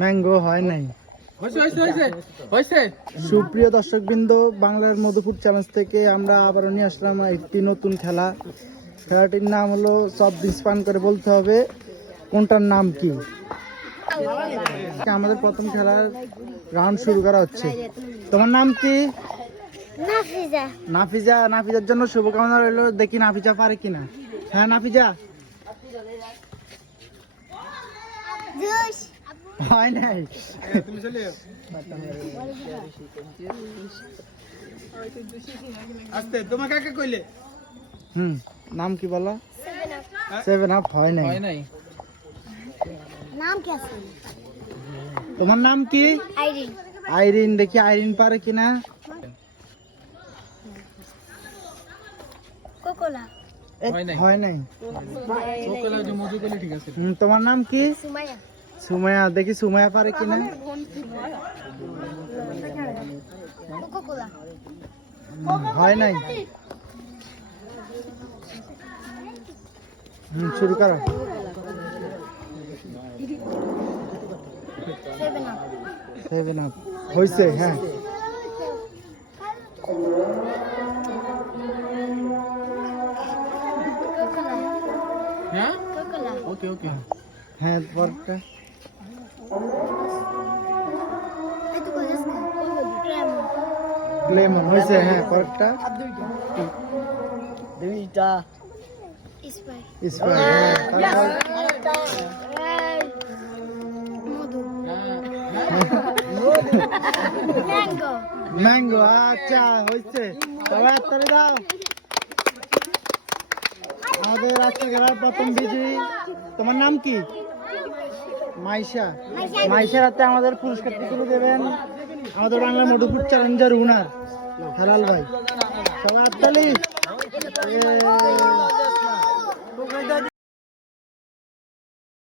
Mango হয় নাই। সুপ্রিয় দর্শকবৃন্দ, বাংলার মধুপুর চ্যালেঞ্জ থেকে আমরা আবারও নিয়ে আসলাম একটি নতুন খেলা। খেলাটির নাম হলো সব দিন পান করে বলতে হবে কোনটার নাম কি। আমাদের প্রথম খেলার রাউন্ড শুরু করা হচ্ছে। তোমার নাম কি? নাফিজা। নাফিজা। নাফিজার জন্য শুভকামনা রইল। দেখি নাফিজা পারে কিনা। হ্যাঁ নাফিজা। জুস। হয় নাই। আস্তে তোমাকে কাকে কইলে? নাম কি বলো? 7 আপ। হয় নাই। নাম কি আছে? তোমার নাম কি? আইরিন। আইরিন। দেখি আইরিন পারে কিনা। কোকোলা। হয় নাই। কোকোলা যে মধু কইলে ঠিক আছে। তোমার নাম কি? সুমাইয়া। সুমাইয়া। দেখি সুমাইয়া পারে কিনা। কোকোলা। হয় নাই। শুরু করো। 7 আপ হয়েছে। হ্যাঁ হ্যাঁ কোকোলা। ওকে ওকে। হ্যাঁ পরটা এতো কইছ না? লেমন। লেমন হয়েছে। হ্যাঁ পরটা স্প্রাইট। স্প্রাইট। হ্যাঁ তারপর মধু। হ্যাঁ ম্যাঙ্গো। ম্যাঙ্গো। আচ্ছা হয়েছে। সবাই হাততালি দাও। আমাদের আজকে খেলার প্রথম বিজয়ী। তোমার নাম কি? মাইশা। মাইশার হাতে আমাদের পুরস্কারটি তুলে দেবেন আমাদের বাংলা মধুপুর চ্যালেঞ্জের উইনার হেলাল ভাই। সবাই হাততালি।